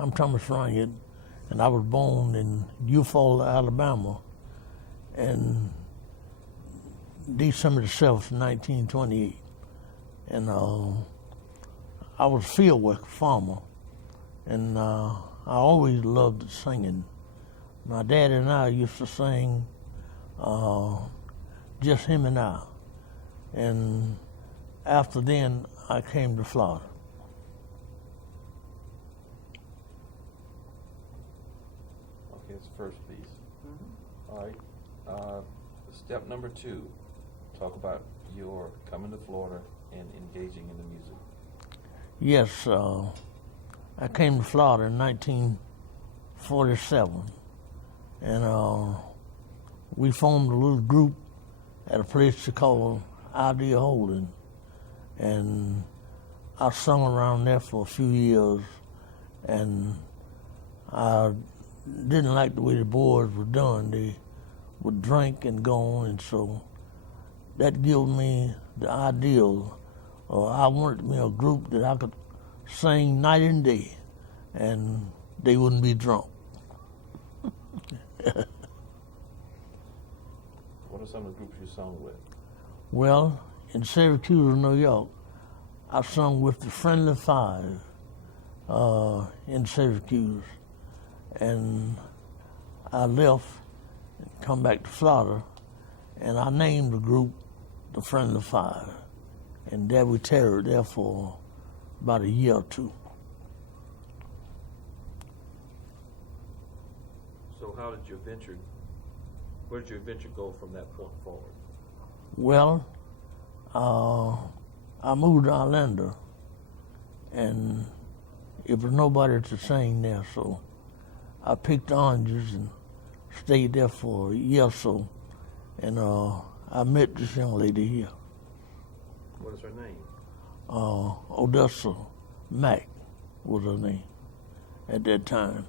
I'm Thomas Rhyant, and I was born in Eufaula, Alabama, in December the 7th, 1928. And I was a field worker, farmer, and I always loved singing. My dad and I used to sing Just Him and I. And after then, I came to Florida. Okay, it's the first piece. All right. Step number 2, talk about your coming to Florida and engaging in the music. Yes, I came to Florida in 1947, and we formed a little group at a place called Idea Holding, and I sung around there for a few years, and I didn't like the way the boys were doing. They would drink and go on, and so that gave me the ideal. I wanted me a group that I could sing night and day, and they wouldn't be drunk. What are some of the groups you sung with? Well, in Syracuse, New York, I sung with the Friendly Five in Syracuse, and I left and come back to Florida, and I named the group the Friendly Five, and there we tarried there for about a year or two. So how did your venture, where did your venture go from that point forward? Well, I moved to Orlando, and it was nobody to sing there, so I picked oranges and stayed there for a year or so, and I met this young lady here. What is her name? Odessa Mack was her name at that time.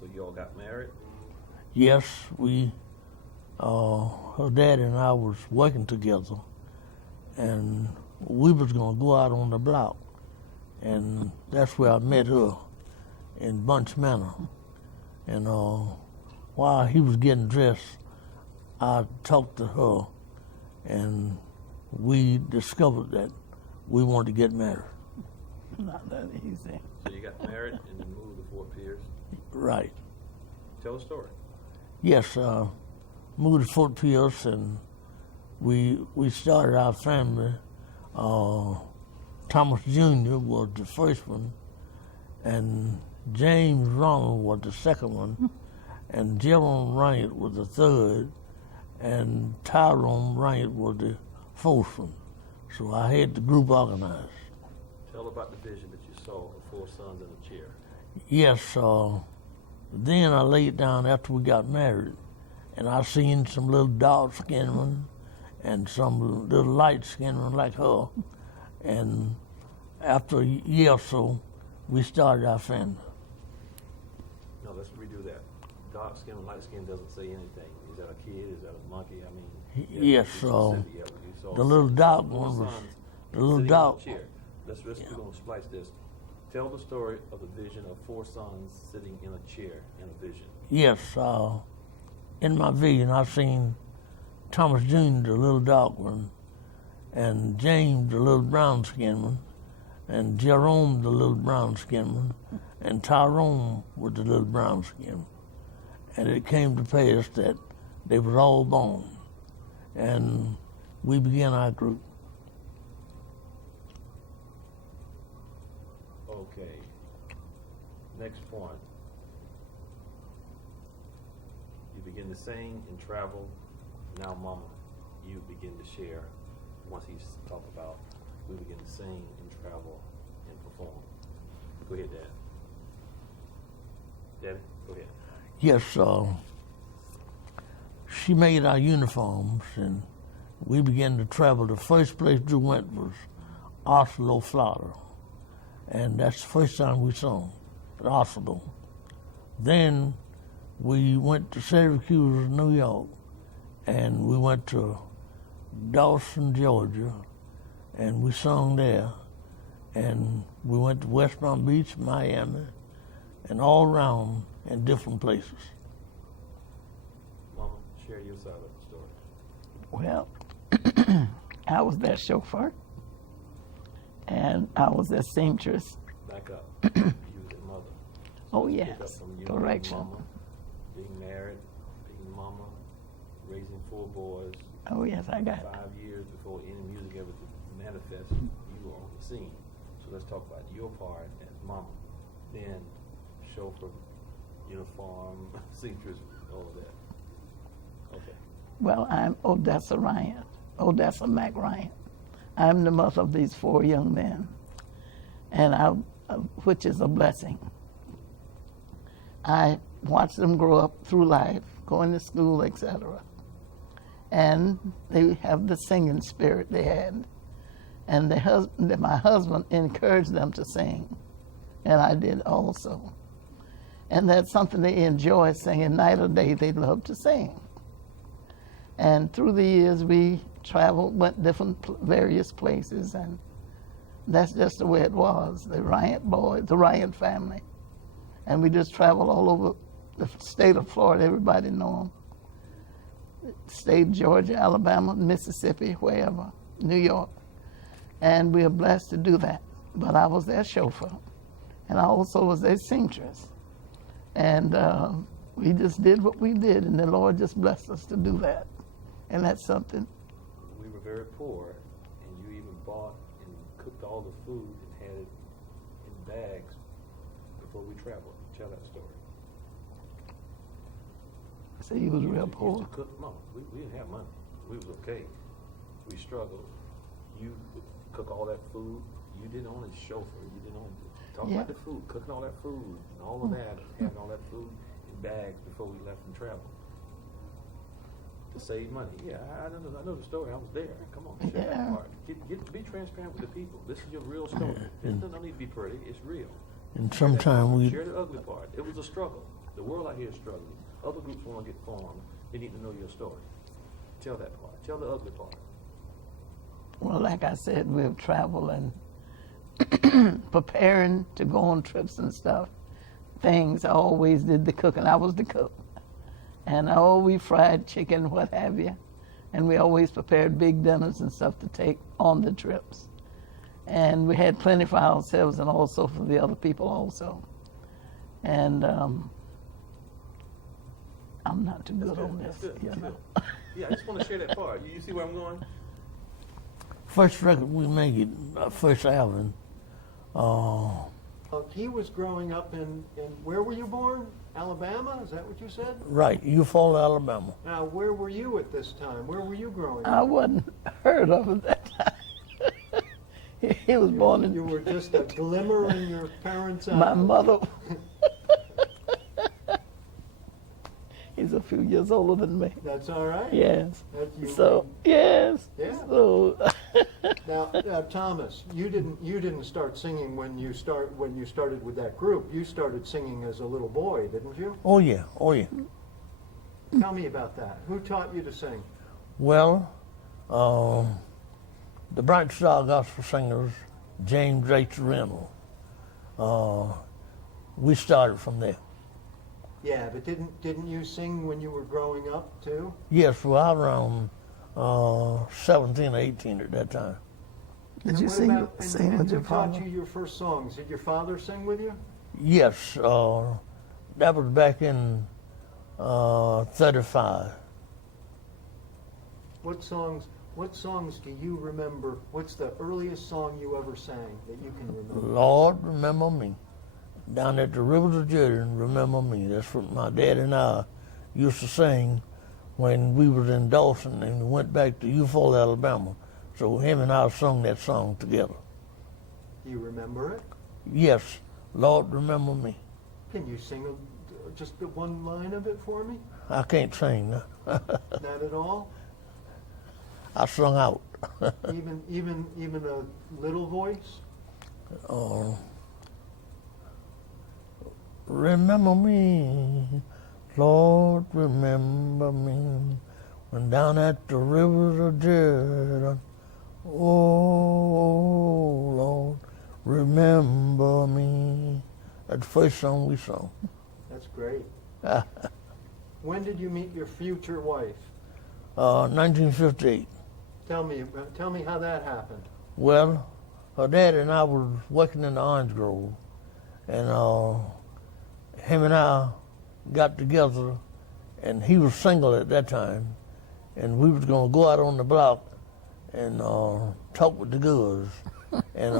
So you all got married? Yes, her dad and I was working together, and we was gonna go out on the block, and that's where I met her in Bunch Manor. And while he was getting dressed, I talked to her, and we discovered that we wanted to get married. Not that easy. So you got married and then moved to Fort Pierce? Right. Tell the story. Yes, moved to Fort Pierce, and we started our family. Thomas Jr. was the first one, and James Ronald was the second one, and Jerome Rhyant was the third, and Tyrone Rhyant was the fourth one. So I had the group organized. Tell about the vision that you saw of 4 sons in a chair. Yes, then I laid down after we got married, and I seen some little dark-skinned one and some little light-skinned one like her. And after a year or so, we started our family. No, let's redo that. Dark skin and light skin doesn't say anything. Is that a kid? Is that a monkey? I mean, Yes, the little dark one was the little dark. We're going to splice this. Tell the story of the vision of 4 sons sitting in a chair in a vision. Yes, in my vision, I seen Thomas Jr., the little dark one, and James, the little brown-skinned one, and Jerome, the little brown-skinned one, and Tyrone was the little brown-skinned one. And it came to pass that they was all born, and we began our group. Okay. Next point. You begin to sing and travel. Now, Mama, you begin to share. Once he's talked about, we begin to sing and travel and perform. Go ahead, Dad. Daddy, go ahead. Yes, she made our uniforms, and we began to travel. The first place we went was Oslo, Florida, and that's the first time we sung at Oslo. Then we went to Syracuse, New York, and we went to Dawson, Georgia, and we sung there. And we went to West Palm Beach, Miami, and all around in different places. Mama, share your side of the story. Well, I was their chauffeur, and I was their seamstress. Back up. You was their mother. Oh, Pick up yes, from you correction. being mama, being married, being mama, raising 4 boys. Oh, yes, I got 5 years before any music ever manifest, you were on the scene. So let's talk about your part as mama. Then chauffeur, uniform, seamstress, all of that. Okay. Well, I'm Odessa Rhyant, Odessa Mac Rhyant. I'm the mother of these 4 young men, and which is a blessing. I watched them grow up through life, going to school, etc. And they have the singing spirit they had. And my husband encouraged them to sing, and I did also. And that's something they enjoy singing. Night or day, they love to sing. And through the years, we traveled, went various places, and that's just the way it was. The Rhyant boys, the Rhyant family. And we just traveled all over the state of Florida. Everybody know them. State, Georgia, Alabama, Mississippi, wherever, New York. And we are blessed to do that. But I was their chauffeur, and I also was their seamstress. And we just did what we did, and the Lord just blessed us to do that. And that's something. We were very poor, and you even bought and cooked all the food and had it in bags before we traveled. Tell that story. So he was You real used poor. to cook. No, we didn't have money. We was okay. We struggled. You would cook all that food. You didn't only chauffeur. You didn't only talk Yeah. about the food, cooking all that food, and all of that, having all that food in bags before we left and traveled to save money. Yeah, I know the story. I was there. Come on, share Yeah. that part. Be transparent with the people. This is your real story. This doesn't need to be pretty. It's real. And Share that sometime part. we, Share the ugly part. It was a struggle. The world out here is struggling. Other groups want to get formed. They need to know your story. Tell that part. Tell the ugly part. Well, like I said, we've traveled and preparing to go on trips and stuff. Things I always did the cooking. I was the cook. And we fried chicken, what have you. And we always prepared big dinners and stuff to take on the trips. And we had plenty for ourselves and also for the other people also. And I'm not too good on this. That's good. You That's know? good. Yeah, I just want to share that part. You see where I'm going? first record we made it, first album, He was growing up in where were you born? Alabama? Is that what you said? right, Eufaula, Alabama. Now, where were you at this time? Where were you growing I up? wasn't heard of at that time. He was born in You were just a glimmer in your parents' eye. my mother. He's a few years older than me. That's all right. Yes. That you- So yes. Yeah. So Now, Thomas, you didn't start singing when you started with that group. You started singing as a little boy, didn't you? Oh yeah, oh yeah. Tell me about that. Who taught you to sing? Well, the Bright Star Gospel Singers, James H. Reynolds, we started from there. Yeah, but didn't you sing when you were growing up too? Yes, well, I was around 17 or 18 at that time. did And you what sing about- sing and with who your taught father? you your first songs? Did your father sing with you? Yes, that was back in 35. What songs do you remember? What's the earliest song you ever sang that you can remember? Lord, remember me. Down at the rivers of Jordan, remember me. That's what my dad and I used to sing when we was in Dawson and we went back to Eufaula, Alabama. So him and I sung that song together. Do you remember it? Yes, Lord, remember me. Can you sing just the one line of it for me? I can't sing. No. Not at all? I sung out. Even a little voice? Remember me, Lord, remember me, when down at the rivers of Jordan. Oh, Lord, remember me. That's the first song we sung. That's great. When did you meet your future wife? 1958. Tell me how that happened. Well, her dad and I was working in the orange grove, and him and I got together, and he was single at that time, and we was gonna go out on the block and talk with the girls, and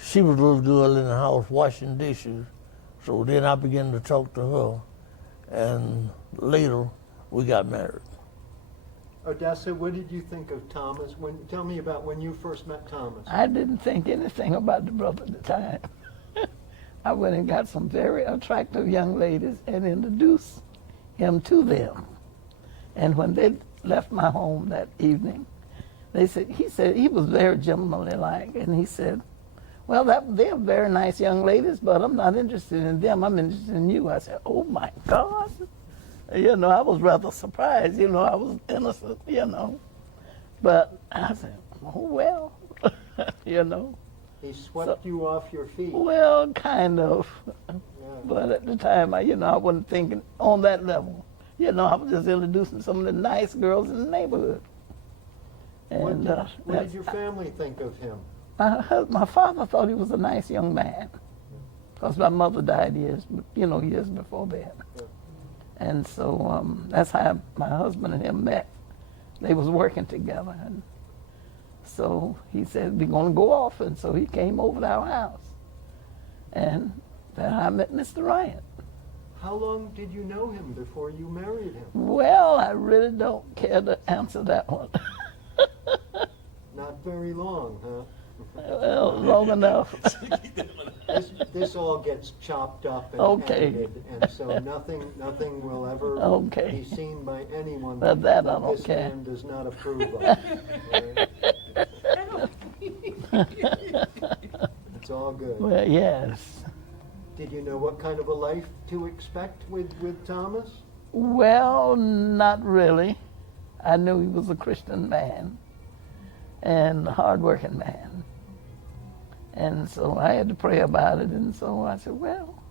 she was a little girl in the house washing dishes, so then I began to talk to her, and later we got married. Odessa, what did you think of Thomas? Tell me about when you first met Thomas. I didn't think anything about the brother at the time. I went and got some very attractive young ladies and introduced him to them. And when they left my home that evening, he said he was very gentlemanly-like, and he said, well, they're very nice young ladies, but I'm not interested in them. I'm interested in you. I said, oh my God. You know, I was rather surprised. You know, I was innocent, you know. But I said, oh, well, you know. He swept you off your feet. Well, kind of. Yeah. But at the time, I wasn't thinking on that level. You know, I was just introducing some of the nice girls in the neighborhood. And what did your family think of him? My father thought he was a nice young man, because my mother died years before that. Yeah. And so that's how my husband and him met. They was working together, and so he said, we're going to go off, and so he came over to our house. And then I met Mr. Rhyant. How long did you know him before you married him? Well, I really don't care to answer that one. Not very long, huh? Well, long enough. This all gets chopped up and Okay. edited, and so nothing will ever Okay. be seen by anyone But that I don't this care. man does not approve of. Right? It's all good. Well, yes. Did you know what kind of a life to expect with Thomas? Well, not really. I knew he was a Christian man and a hard-working man. And so I had to pray about it, and so I said, well,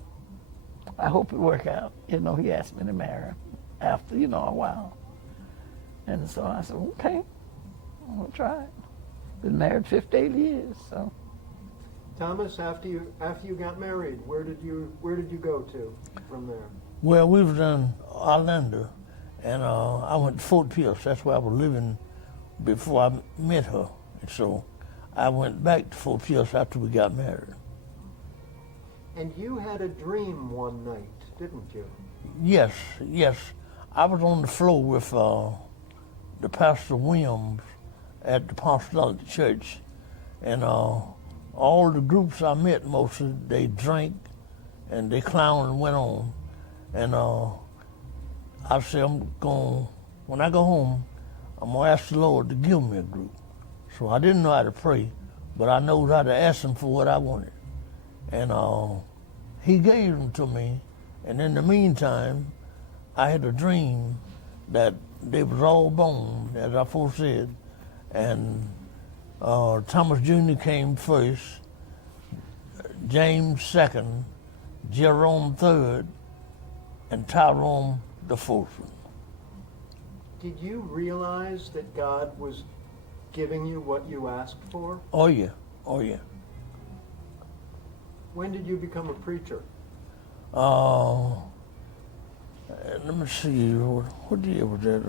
I hope it work out. You know, he asked me to marry him after, a while. And so I said, okay, we'll try it. Been married 58 years, so. Thomas, after you got married, where did you go to from there? Well, we was in Orlando, and I went to Fort Pierce. That's where I was living before I met her. And so I went back to Fort Pierce after we got married. And you had a dream one night, didn't you? Yes. I was on the floor with the Pastor Williams at the Apostolic Church, and all the groups I met, mostly, they drank and they clowned and went on. And I said, when I go home, I'm going to ask the Lord to give me a group. So I didn't know how to pray, but I know how to ask him for what I wanted. And he gave them to me. And in the meantime, I had a dream that they was all born, as I first said. And Thomas Jr. came first, James second, Jerome third, and Tyrone the fourth. Did you realize that God was giving you what you asked for? Oh yeah. When did you become a preacher? Let me see, what year was that?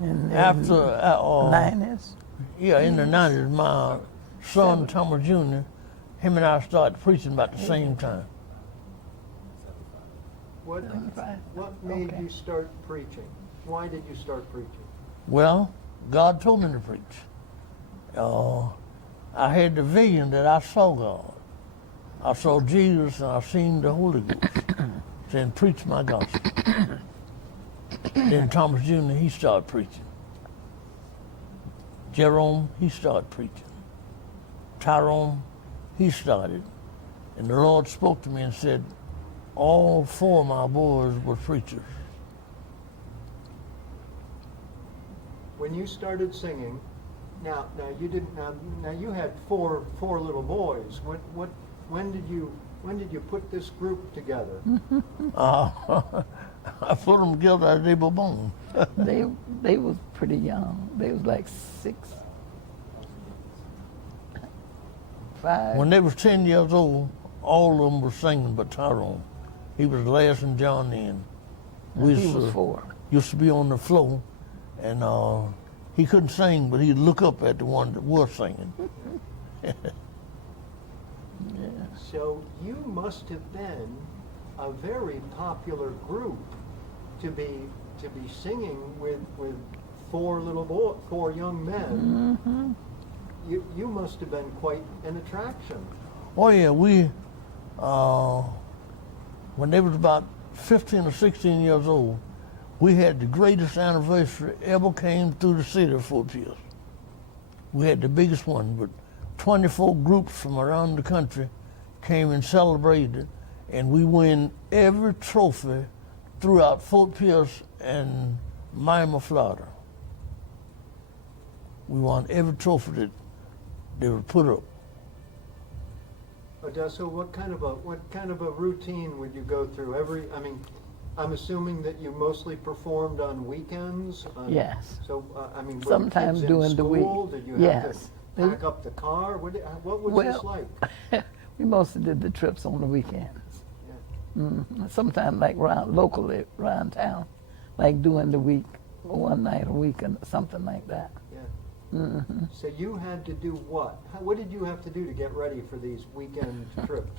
In After, 90s. yeah, in the 90s, my son, Thomas Jr., him and I started preaching about the same time. What made you start preaching? Why did you start preaching? Well, God told me to preach. I had the vision that I saw God. I saw Jesus and I seen the Holy Ghost saying, preach my gospel. Then Thomas Jr., he started preaching. Jerome, he started preaching. Tyrone, he started. And the Lord spoke to me and said, all four of my boys were preachers. When you started singing, Now you didn't. Now you had four little boys. When did you put this group together? I put them together as they were born. They was pretty young. They was like 6, 5. When they was 10 years old, all of them were singing but Tyrone. He was the last and John in. He was 4. Used to be on the floor, and he couldn't sing, but he'd look up at the one that was singing. So you must have been a very popular group to be singing with 4 young men. Mm-hmm. You must have been quite an attraction. Oh yeah, we when they was about 15 or 16 years old, we had the greatest anniversary ever came through the city of Fort Pierce. We had the biggest one, but 24 groups from around the country came and celebrated, and we win every trophy throughout Fort Pierce and Miami, Florida. We won every trophy that they would put up. Odessa, what kind of a routine would you go through I'm assuming that you mostly performed on weekends. Yes. So were Sometimes kids during in the week. school? Did you have Yes. to pack up the car? What was this like? We mostly did the trips on the weekends. Sometimes like locally around town, like during the week, one night a week and something like that. Yeah. So you had to do what? What did you have to do to get ready for these weekend trips?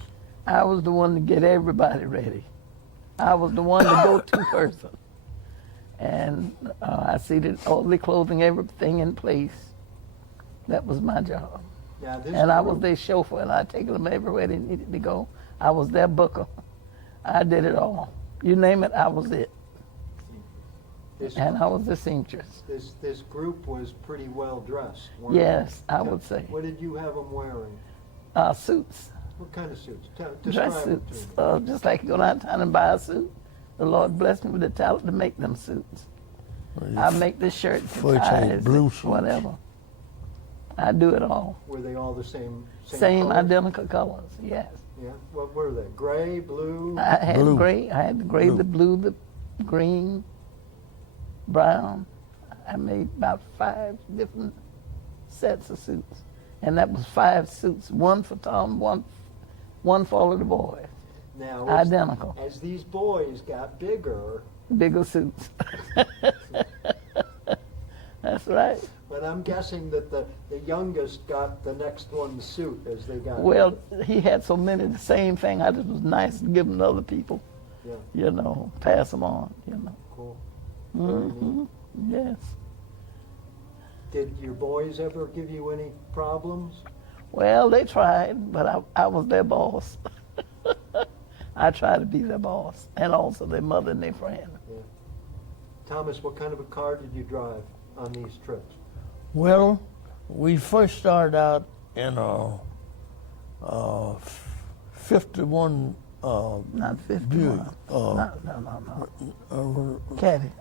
I was the one to get everybody ready. I was the one to go-to person. And I see that all the clothing, everything in place. That was my job. Now, I was their chauffeur, and I take them everywhere they needed to go. I was their booker. I did it all. You name it, I was it. And I was the seamstress. This group was pretty well dressed. Yes, I would say. What did you have them wearing? Suits. What kind of suits? Dress Describe them to suits. me. Just like you go downtown and buy a suit. The Lord blessed me with the talent to make them suits. I make the shirts, the ties, blue suits. whatever. I do it all. Were they all the same Same color? identical colors, yes. Yeah. What were they? Gray, blue? I had Blue. gray, I had the gray, the blue, the green, brown. I made about 5 different sets of suits. And that was 5 suits, one for Tom, one for all of the boys. Now, Identical. as these boys got bigger, Bigger suits. That's right. but I'm guessing that the youngest got the next one's suit as they got Well, he had so many the same thing. I just was nice to give them to other people. Yeah. Pass them on. Cool. Very neat. Yes. Did your boys ever give you any problems? Well, they tried, but I was their boss. I tried to be their boss, and also their mother and their friend. Yeah. Thomas, what kind of a car did you drive on these trips? Well, we first started out in a 51 Not 51. Buick, No. Caddy.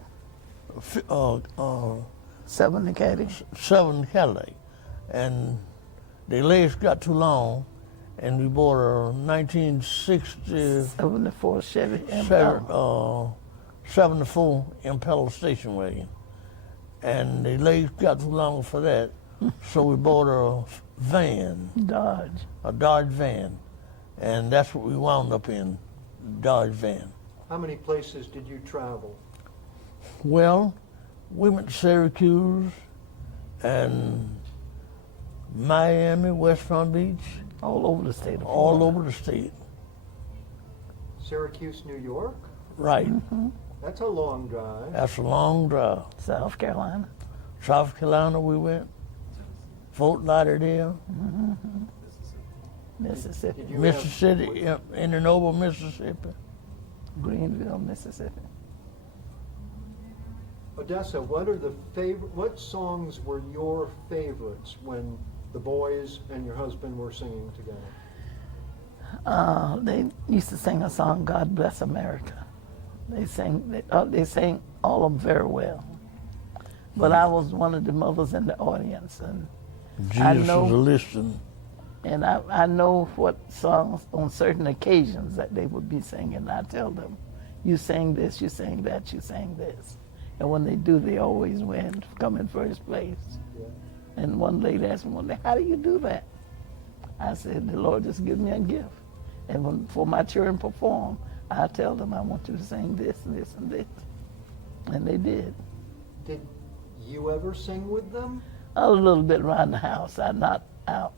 70 Caddy. 7 Cadillac, and the legs got too long, and we bought a 1960 74 Chevy Impala. 74 Impala station wagon, and the legs got too long for that, so we bought a van, Dodge. a Dodge van, and that's what we wound up in, Dodge van. How many places did you travel? Well, we went to Syracuse and Miami, West Palm Beach, All over the state of all Florida. over the state. Syracuse, New York? Right. That's a long drive. That's a long drive. South Carolina. South Carolina we went. Fort Lauderdale, Mississippi. Did you Mississippi, Indianola, Mississippi. Greenville, Mississippi. Odessa, what songs were your favorites when the boys and your husband were singing together? They used to sing a song, "God Bless America." They sang all of them very well. but I was one of the mothers in the audience, and Jesus know- was listening. and I know what songs on certain occasions that they would be singing. I tell them, you sing this, you sing that, you sing this. And when they do, they always win, come in first place. Yeah. And one lady asked me one day, how do you do that? I said, the Lord just gives me a gift. And when for my children perform, I tell them I want you to sing this and this and this. And they did. Did you ever sing with them? A little bit around the house. I'm not out.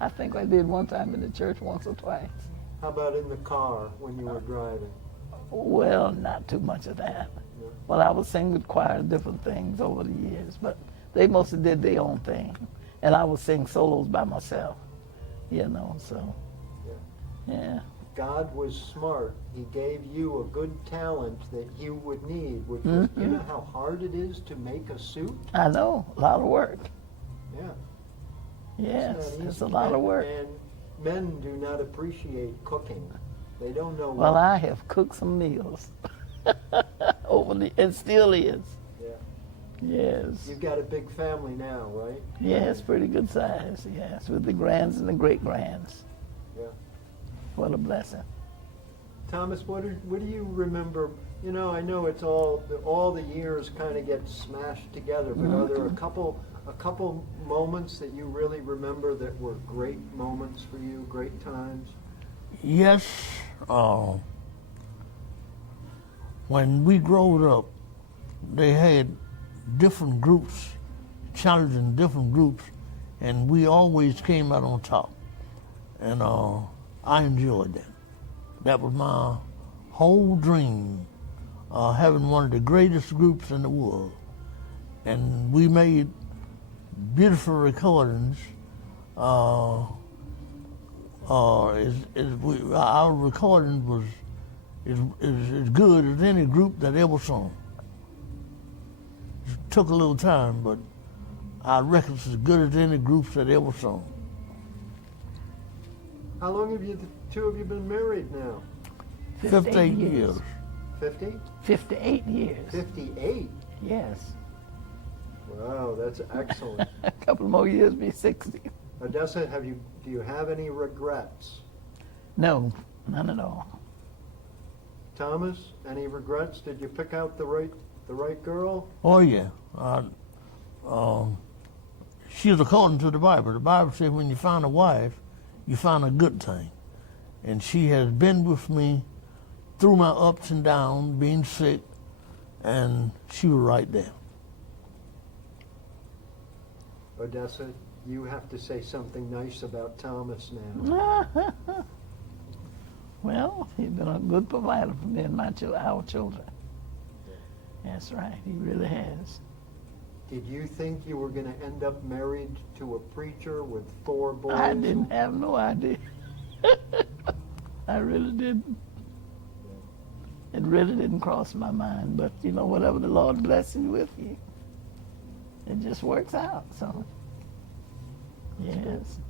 I think I did one time in the church once or twice. How about in the car when you were driving? Well, not too much of that. No. Well, I would sing with choir different things over the years, but they mostly did their own thing. And I would sing solos by myself, you know, so, yeah. God was smart. He gave you a good talent that you would need, which was, you know how hard it is to make a suit? I know, a lot of work. Yeah. Yes, not it's a easy. lot of work. And men do not appreciate cooking. They don't know Well, what. I have cooked some meals over the, it still is. Yeah. Yes. You've got a big family now, right? Yes, pretty good size, yes, with the grands and the great grands. Yeah. What a blessing. Thomas, what do you remember? You know, I know it's all the years kind of get smashed together, but are there a couple moments that you really remember that were great moments for you, great times? Yes, when we growed up, they had different groups, challenging different groups, and we always came out on top. And I enjoyed that. That was my whole dream, having one of the greatest groups in the world. And we made beautiful recordings. Our recording was as good as any group that ever sung. It took a little time, but our records as good as any groups that ever sung. How long have the two of you been married now? 58 years. 50? 58 years. 58? Yes. Wow, that's excellent. A couple more years, be 60. Odessa, do you have any regrets? No, none at all. Thomas, any regrets? Did you pick out the right girl? Oh yeah. She's according to the Bible. The Bible says when you find a wife, you find a good thing. And she has been with me through my ups and downs, being sick, and she was right there. Odessa, you have to say something nice about Thomas now. Well, he's been a good provider for me and our children. That's right, he really has. Did you think you were going to end up married to a preacher with 4 boys? I didn't have no idea. I really didn't. It really didn't cross my mind, but you know, whatever the Lord blesses you with, it just works out, so. Yes.